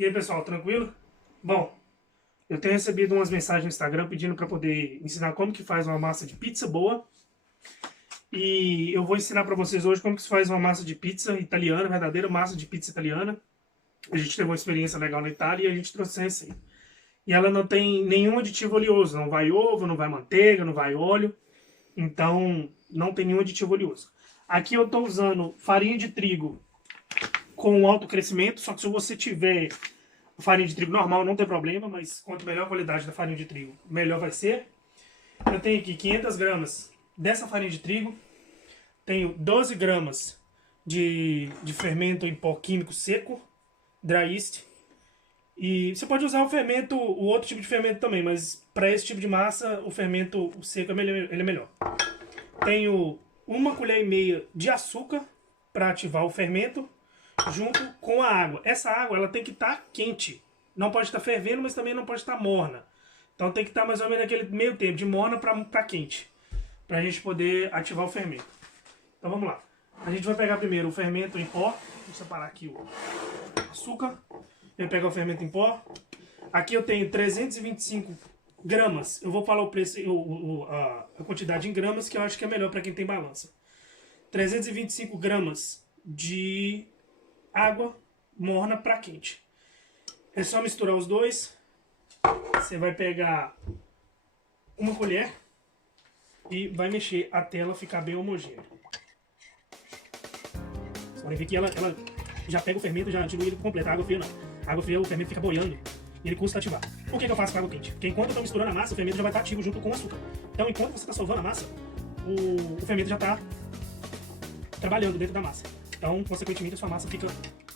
E aí, pessoal, tranquilo? Bom, eu tenho recebido umas mensagens no Instagram pedindo para poder ensinar como que faz uma massa de pizza boa. E eu vou ensinar para vocês hoje como que se faz uma massa de pizza italiana, verdadeira massa de pizza italiana. A gente teve uma experiência legal na Itália e a gente trouxe essa receita. E ela não tem nenhum aditivo oleoso, não vai ovo, não vai manteiga, não vai óleo. Então, não tem nenhum aditivo oleoso. Aqui eu estou usando farinha de trigo com alto crescimento, só que se você tiver farinha de trigo normal não tem problema, mas quanto melhor a qualidade da farinha de trigo, melhor vai ser. Eu tenho aqui 500 gramas dessa farinha de trigo, tenho 12 gramas de fermento em pó químico seco, dry yeast, e você pode usar o outro tipo de fermento também, mas para esse tipo de massa, o fermento seco ele é melhor. Tenho 1,5 colher de açúcar para ativar o fermento, junto com a água. Essa água ela tem que estar quente. Não pode estar fervendo, mas também não pode estar morna. Então tem que estar mais ou menos naquele meio tempo, de morna para quente. Para a gente poder ativar o fermento. Então vamos lá. A gente vai pegar primeiro o fermento em pó. Vou separar aqui o açúcar. Eu vou pegar o fermento em pó. Aqui eu tenho 325 gramas. Eu vou falar o preço, a quantidade em gramas, que eu acho que é melhor para quem tem balança. 325 gramas de água morna para quente. É só misturar os dois. Você vai pegar uma colher e vai mexer até ela ficar bem homogênea. Você vai ver que ela já pega o fermento, já dilui ele completo. A água fria não. A água fria, o fermento fica boiando e ele custa ativar. Por que eu faço com água quente? Porque enquanto eu estou misturando a massa, o fermento já vai estar ativo junto com o açúcar. Então enquanto você está sovando a massa, o fermento já está trabalhando dentro da massa. Então, consequentemente, a sua massa fica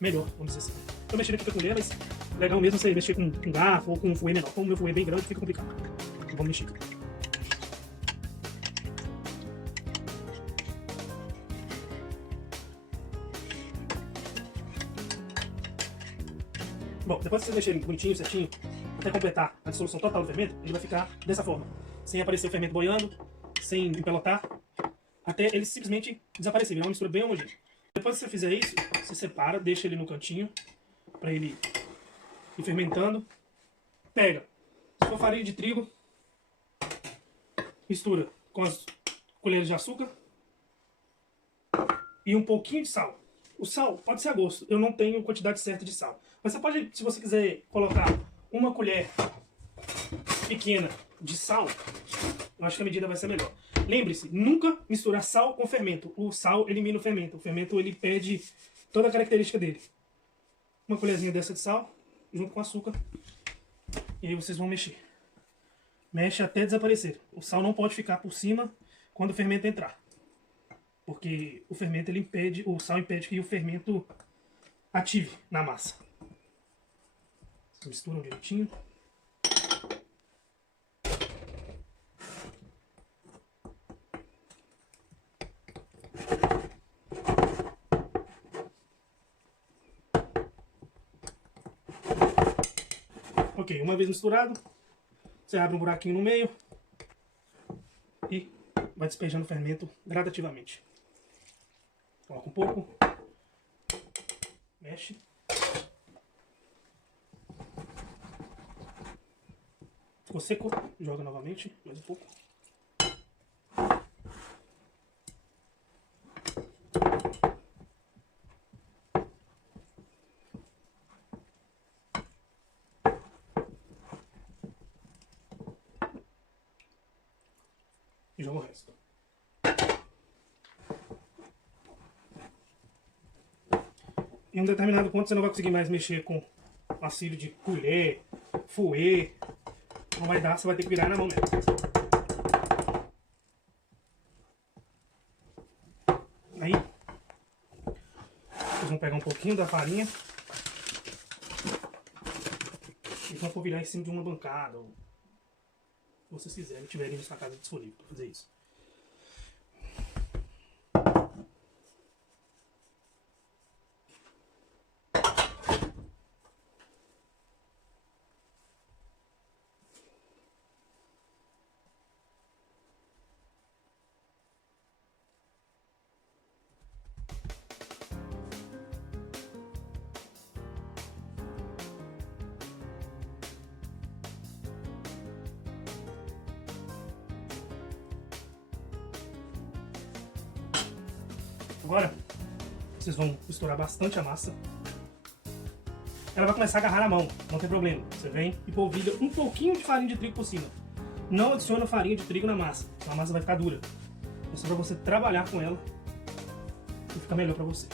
melhor, vamos dizer assim. Estou mexendo aqui com a colher, mas legal mesmo você mexer com garfo ou com um fouet menor. Como o meu fouet é bem grande, fica complicado. Então, vamos mexer. Bom, depois que vocês mexerem bonitinho, certinho, até completar a dissolução total do fermento, ele vai ficar dessa forma. Sem aparecer o fermento boiando, sem empelotar, até ele simplesmente desaparecer, virar uma mistura bem homogênea. Depois que você fizer isso, você separa, deixa ele no cantinho, para ele ir fermentando. Pega, se for farinha de trigo, mistura com as colheres de açúcar e um pouquinho de sal. O sal pode ser a gosto, eu não tenho quantidade certa de sal. Mas você pode, se você quiser colocar uma colher pequena de sal, eu acho que a medida vai ser melhor. Lembre-se, nunca misturar sal com fermento. O sal elimina o fermento. O fermento ele perde toda a característica dele. Uma colherzinha dessa de sal, junto com açúcar. E aí vocês vão mexer. Mexe até desaparecer. O sal não pode ficar por cima quando o fermento entrar. Porque o fermento ele impede, o sal impede que o fermento ative na massa. Misturam direitinho. Ok, uma vez misturado, você abre um buraquinho no meio e vai despejando o fermento gradativamente. Coloca um pouco, mexe. Ficou seco, joga novamente, mais um pouco. E joga o resto. Em um determinado ponto você não vai conseguir mais mexer com auxílio de colher, fouet. Não vai dar, você vai ter que virar na mão mesmo. Aí, vocês vão pegar um pouquinho da farinha e vão polvilhar em cima de uma bancada, ou se vocês quiserem, tiverem na sua casa disponível para fazer isso. Agora, vocês vão misturar bastante a massa. Ela vai começar a agarrar na mão, não tem problema. Você vem e polvilha um pouquinho de farinha de trigo por cima. Não adiciona farinha de trigo na massa, senão a massa vai ficar dura. É só pra você trabalhar com ela e ficar melhor pra você.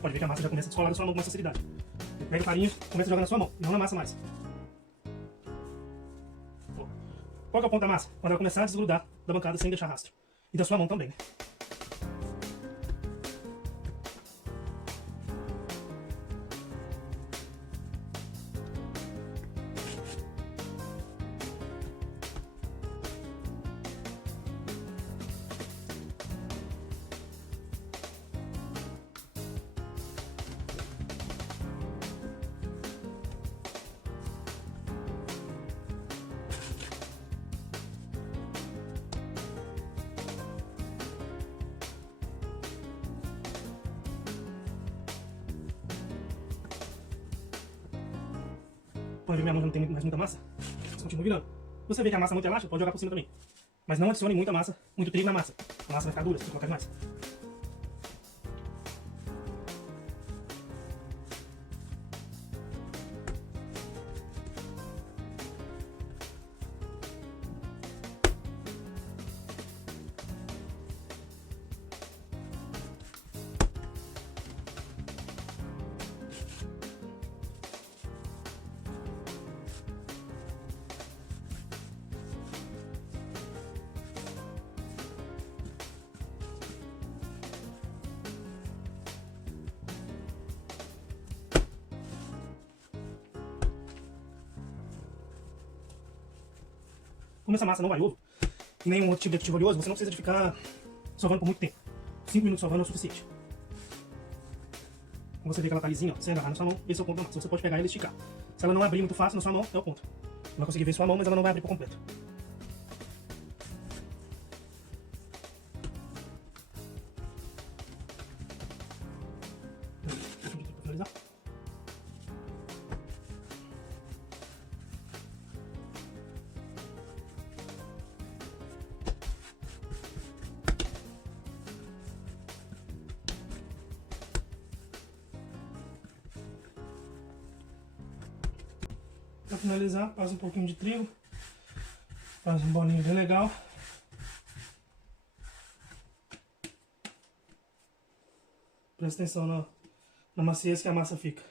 Pode ver que a massa já começa a descolar da sua mão com mais facilidade. Você pega a farinha, começa a jogar na sua mão, não na massa mais. Qual que é o ponto da massa? Quando ela começar a desgrudar da bancada sem deixar rastro. E da sua mão também, né? Pode ver que minha mão já não tem mais muita massa. Você continua virando. Se você vê que a massa é muito elástica, pode jogar por cima também. Mas não adicione muita massa, muito trigo na massa. A massa vai ficar dura se você colocar demais. Como essa massa não vai ovo, e nenhum outro tipo de aditivo oleoso, você não precisa de ficar sovando por muito tempo. 5 minutos sovando é o suficiente. Quando você vê que ela tá lisinha, ó, você agarrar na sua mão, esse é o ponto da massa. Você pode pegar ela e esticar. Se ela não abrir muito fácil na sua mão, é o ponto. Você vai conseguir ver sua mão, mas ela não vai abrir por completo. Pra finalizar. Para finalizar, faz um pouquinho de trigo, faz um bolinho bem legal. Presta atenção na maciez que a massa fica.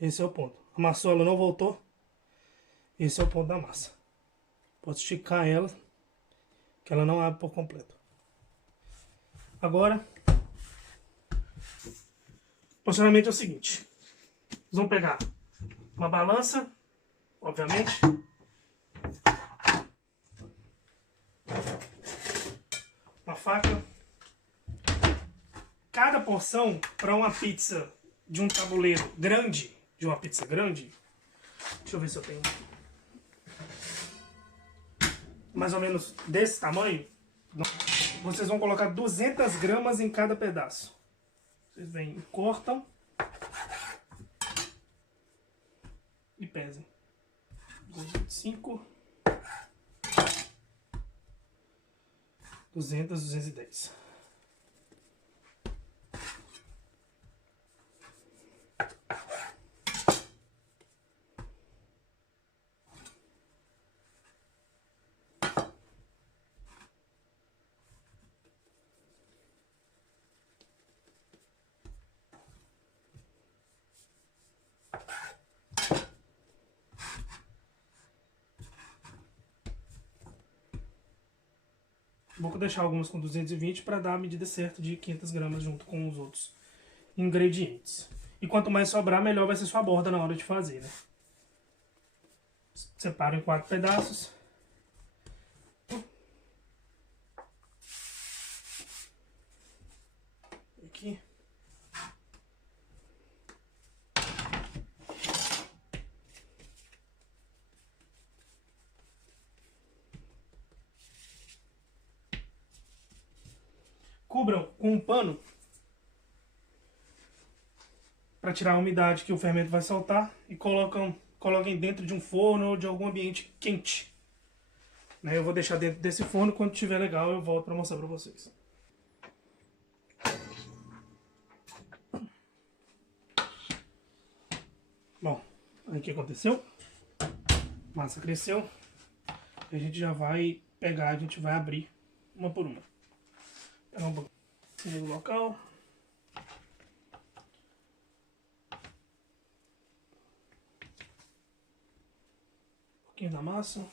Esse é o ponto. Amassou, ela não voltou. Esse é o ponto da massa. Pode esticar ela, que ela não abre por completo. Agora, o posicionamento é o seguinte. Vocês vão pegar uma balança, obviamente. Uma faca. Cada porção para uma pizza de um tabuleiro grande, deixa eu ver se eu tenho mais ou menos desse tamanho, vocês vão colocar 200 gramas em cada pedaço. Vocês vêm e cortam e pesem. 225, 200, 210. Vou deixar algumas com 220 para dar a medida certa de 500 gramas junto com os outros ingredientes. E quanto mais sobrar, melhor vai ser sua borda na hora de fazer, né? Separo em 4 pedaços. Aqui. Cubram com um pano para tirar a umidade que o fermento vai soltar e coloquem dentro de um forno ou de algum ambiente quente. Né? Eu vou deixar dentro desse forno, quando estiver legal eu volto para mostrar para vocês. Bom, aí o que aconteceu? A massa cresceu. A gente já vai pegar, a gente vai abrir uma por uma. Pegar um pouquinho do local. Um pouquinho da massa.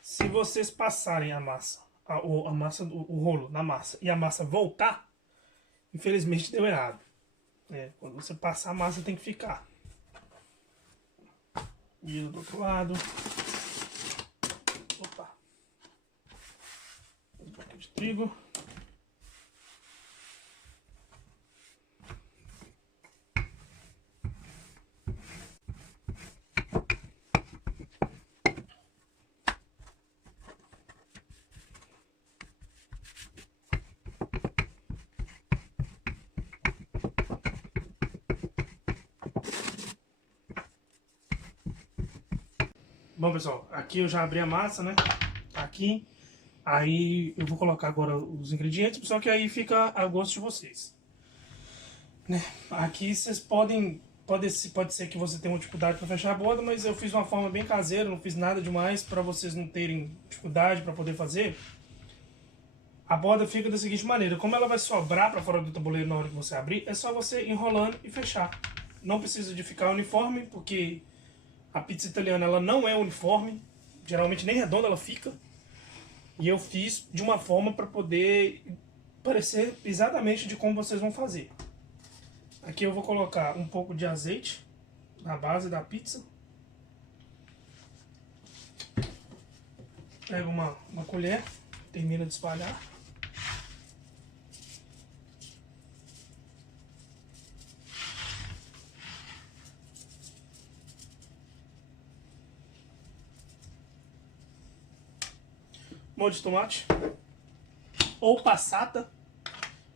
Se vocês passarem a massa, o rolo na massa e a massa voltar, infelizmente deu errado. Quando você passar, a massa tem que ficar. Vira do outro lado. Opa. Um pouquinho de trigo. Bom, pessoal, aqui eu já abri a massa, né? Tá aqui. Aí eu vou colocar agora os ingredientes, só que aí fica a gosto de vocês. Né? Aqui vocês pode ser que você tenha uma dificuldade para fechar a borda, mas eu fiz de uma forma bem caseira, não fiz nada demais para vocês não terem dificuldade para poder fazer. A borda fica da seguinte maneira: como ela vai sobrar para fora do tabuleiro na hora que você abrir, é só você enrolando e fechar. Não precisa de ficar uniforme, porque a pizza italiana ela não é uniforme, geralmente nem redonda ela fica. E eu fiz de uma forma para poder parecer exatamente de como vocês vão fazer. Aqui eu vou colocar um pouco de azeite na base da pizza. Pego uma colher, termina de espalhar. Molho de tomate. Ou passata,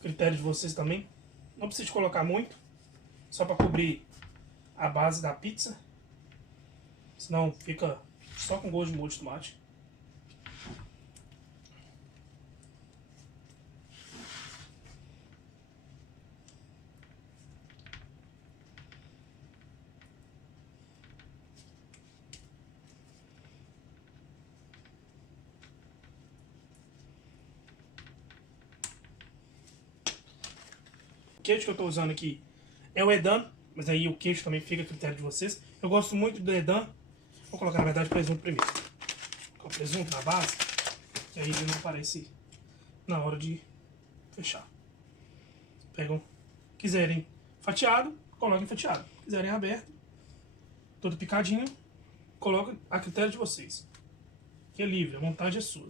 critério de vocês também. Não precisa colocar muito, só para cobrir a base da pizza. Senão fica só com gosto de molho de tomate. O queijo que eu estou usando aqui é o Edam, mas aí o queijo também fica a critério de vocês. Eu gosto muito do Edam. Vou colocar, na verdade, presunto primeiro. Colocar o presunto na base, que aí ele não aparece na hora de fechar. Pegam, quiserem fatiado, coloquem fatiado. Quiserem aberto, todo picadinho, coloquem a critério de vocês. Que é livre, a montagem é sua.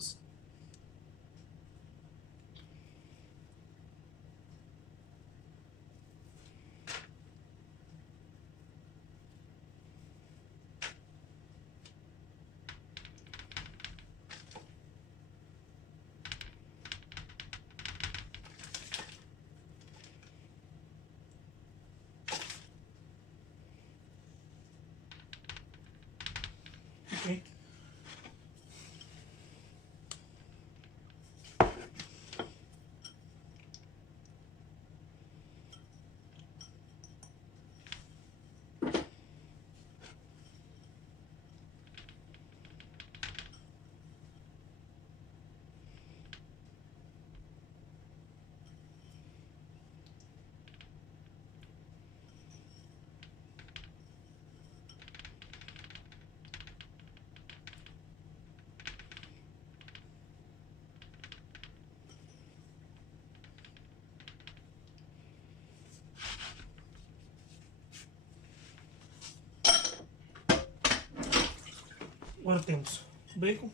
Agora temos bacon.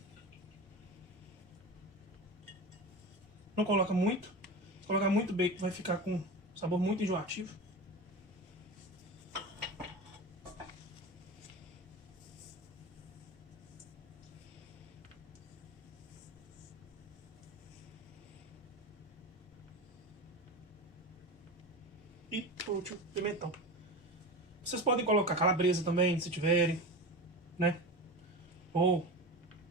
Não coloca muito. Se colocar muito bacon vai ficar com um sabor muito enjoativo. E por último, pimentão. Vocês podem colocar calabresa também, se tiverem, né? Ou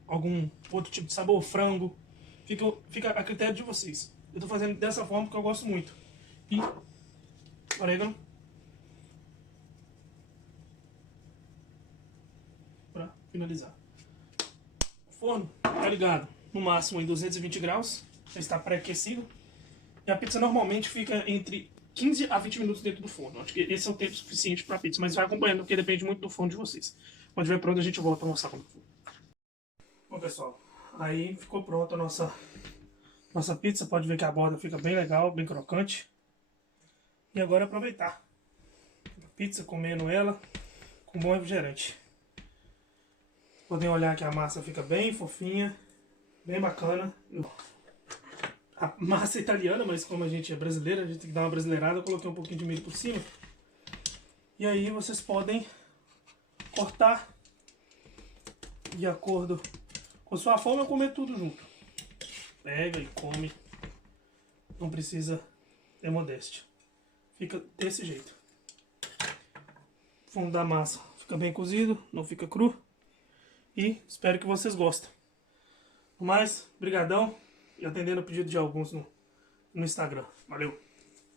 algum outro tipo de sabor, frango. Fica a critério de vocês. Eu tô fazendo dessa forma porque eu gosto muito. E orégano. Pra finalizar. O forno tá ligado no máximo em 220 graus. Já está pré-aquecido. E a pizza normalmente fica entre 15 a 20 minutos dentro do forno. Acho que esse é o tempo suficiente para pizza, mas vai acompanhando, porque depende muito do forno de vocês. Quando estiver pronto, a gente volta a mostrar como for. Bom, pessoal, aí ficou pronta a nossa pizza. Pode ver que a borda fica bem legal, bem crocante. E agora é aproveitar a pizza, comendo ela com bom refrigerante. Podem olhar que a massa fica bem fofinha, bem bacana. A massa é italiana, mas como a gente é brasileira, a gente tem que dar uma brasileirada. Eu coloquei um pouquinho de milho por cima. E aí vocês podem cortar de acordo com sua fome ou comer tudo junto. Pega e come. Não precisa ter modéstia. Fica desse jeito. O fundo da massa fica bem cozido, não fica cru. E espero que vocês gostem. No mais, brigadão. E atendendo o pedido de alguns no Instagram. Valeu!